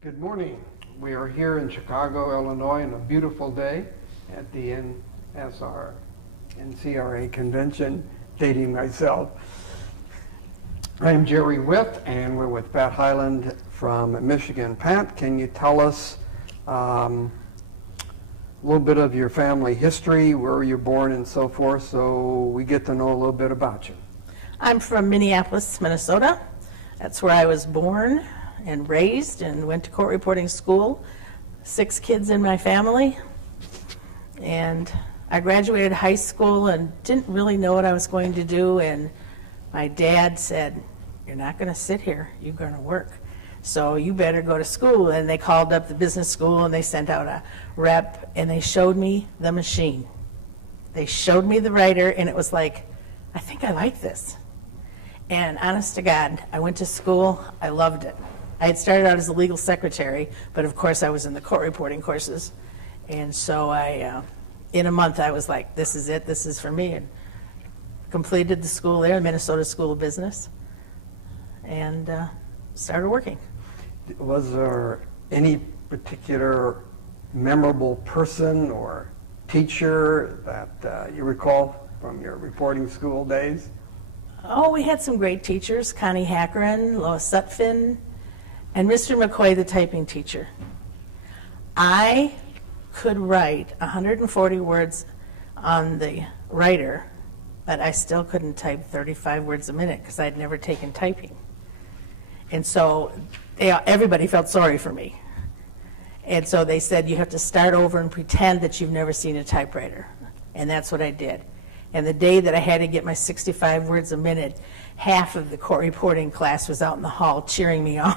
Good morning. We are here in Chicago, Illinois, on a beautiful day at the NCRA convention, dating myself. I'm Jerry Witt, and we're with Pat Hyland from Michigan. Pat, can you tell us a little bit of your family history, where you were born and so forth, so we get to know a little bit about you? I'm from Minneapolis, Minnesota. That's where I was born and raised and went to court reporting school. 6 kids in my family. And I graduated high school and didn't really know what I was going to do. And my dad said, "You're not going to sit here. You're going to work. So you better go to school." And they called up the business school and they sent out a rep and they showed me the machine. They showed me the writer and it was like, I think I like this. And honest to God, I went to school, I loved it. I had started out as a legal secretary, but of course I was in the court reporting courses. And so in a month I was like, this is it, this is for me. And completed the school there, Minnesota School of Business, and started working. Was there any particular memorable person or teacher that you recall from your reporting school days? Oh, we had some great teachers, Connie Hackerin, Lois Sutphin, and Mr. McCoy, the typing teacher. I could write 140 words on the writer, but I still couldn't type 35 words a minute because I'd never taken typing. And so everybody felt sorry for me. And so they said, you have to start over and pretend that you've never seen a typewriter. And that's what I did. And the day that I had to get my 65 words a minute, half of the court reporting class was out in the hall cheering me on.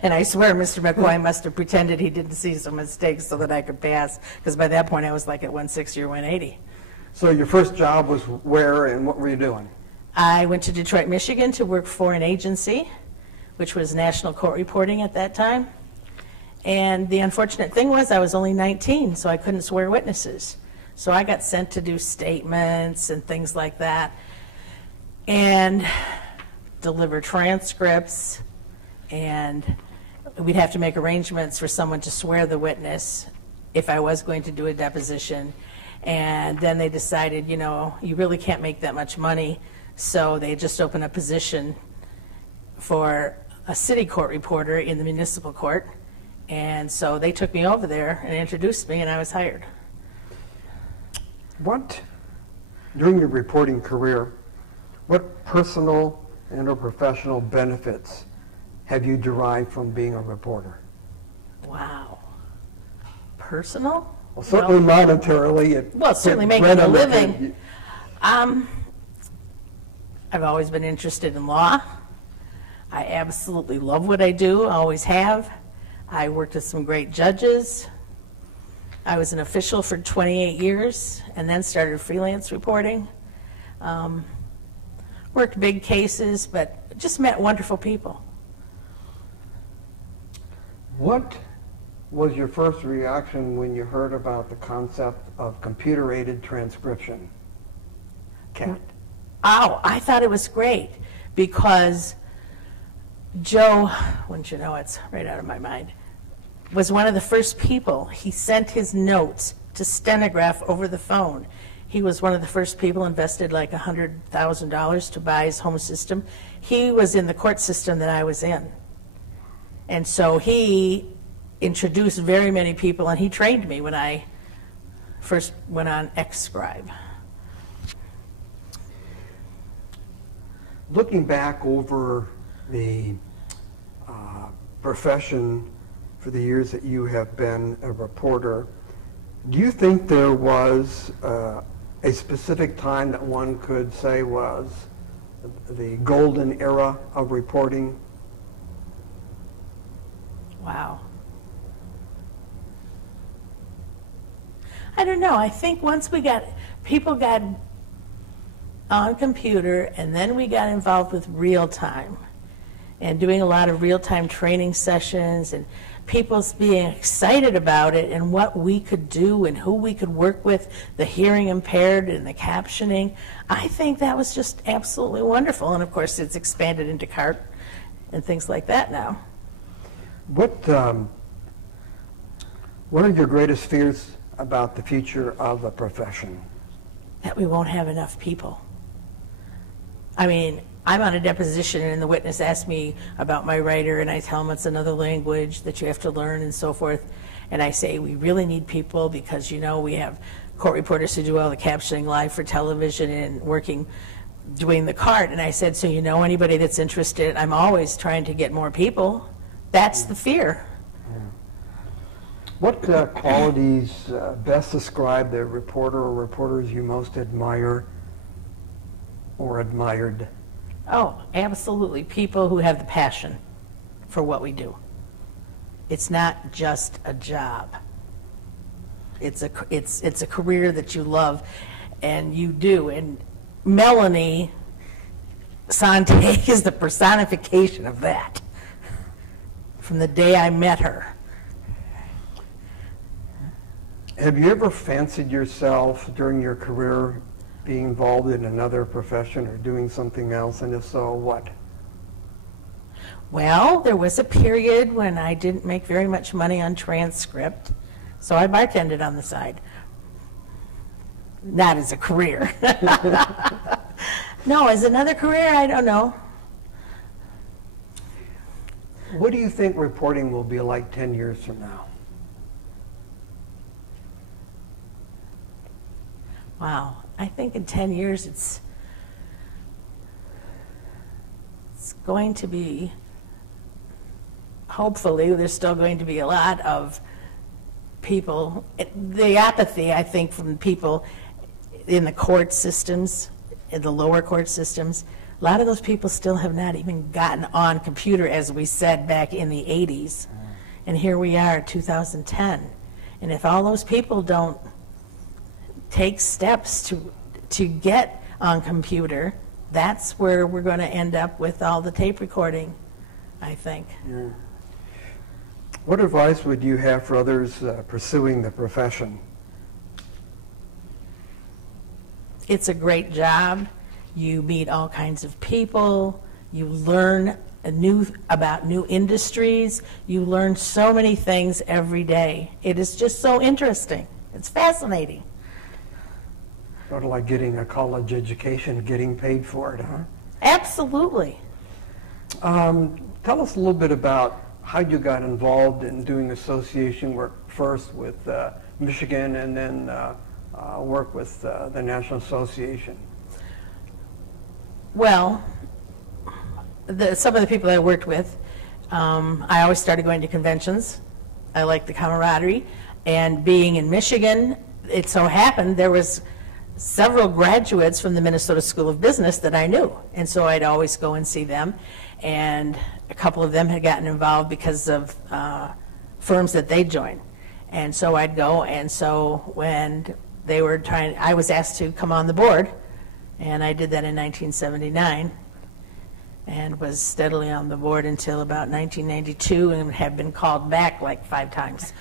And I swear Mr. McCoy must have pretended he didn't see some mistakes so that I could pass, because by that point I was like at 160 or 180. So your first job was where and what were you doing? I went to Detroit, Michigan to work for an agency, which was National Court Reporting at that time. And the unfortunate thing was I was only 19, so I couldn't swear witnesses. So I got sent to do statements and things like that and deliver transcripts, and we'd have to make arrangements for someone to swear the witness if I was going to do a deposition. And then they decided, you know, you really can't make that much money, so they just opened a position for a city court reporter in the municipal court. And so they took me over there and introduced me, and I was hired. During your reporting career, what personal and or professional benefits have you derived from being a reporter? Wow. Personal? Well, certainly monetarily. Well, certainly making a living. I've always been interested in law. I absolutely love what I do, always have. I worked with some great judges. I was an official for 28 years and then started freelance reporting. Worked big cases, but just met wonderful people. What was your first reaction when you heard about the concept of computer-aided transcription? Kat? Oh, I thought it was great because Joe, wouldn't you know, it's right out of my mind, was one of the first people. He sent his notes to stenograph over the phone. He was one of the first people, invested like $100,000 to buy his home system. He was in the court system that I was in. And so he introduced very many people, and he trained me when I first went on X-Scribe. Looking back over the profession for the years that you have been a reporter, do you think there was a specific time that one could say was the golden era of reporting? Wow. I don't know. I think once people got on computer, and then we got involved with real time and doing a lot of real-time training sessions and people being excited about it and what we could do and who we could work with, the hearing impaired and the captioning. I think that was just absolutely wonderful. And of course it's expanded into CART and things like that now. What are your greatest fears about the future of the profession? That we won't have enough people. I mean, I'm on a deposition and the witness asks me about my writer and I tell him it's another language that you have to learn and so forth. And I say, we really need people because, you know, we have court reporters who do all the captioning live for television and doing the cart. And I said, so you know anybody that's interested? I'm always trying to get more people. That's the fear. What qualities best describe the reporter or reporters you most admire or admired? Oh, absolutely. People who have the passion for what we do. It's not just a job. It's a career that you love and you do. And Melanie Sante is the personification of that from the day I met her. Have you ever fancied yourself during your career being involved in another profession or doing something else, and if so, what? Well, there was a period when I didn't make very much money on transcript, so I bartended on the side. Not as a career. No, as another career, I don't know. What do you think reporting will be like 10 years from now? Wow, I think in 10 years it's going to be, hopefully there's still going to be a lot of people, the apathy I think from people in the court systems, in the lower court systems, a lot of those people still have not even gotten on computer as we said back in the 80s. And here we are, 2010. And if all those people don't take steps to get on computer, that's where we're going to end up with all the tape recording, I think. Yeah. What advice would you have for others pursuing the profession? It's a great job. You meet all kinds of people. You learn about new industries. You learn so many things every day. It is just so interesting. It's fascinating. Sort of like getting a college education, getting paid for it, huh? Absolutely. Tell us a little bit about how you got involved in doing association work first with Michigan and then work with the National Association. Well, some of the people I worked with, I always started going to conventions. I liked the camaraderie. And being in Michigan, it so happened there was several graduates from the Minnesota School of Business that I knew. And so I'd always go and see them. And a couple of them had gotten involved because of firms that they joined. And so I'd go. And so when they were I was asked to come on the board. And I did that in 1979 and was steadily on the board until about 1992 and have been called back like 5 times.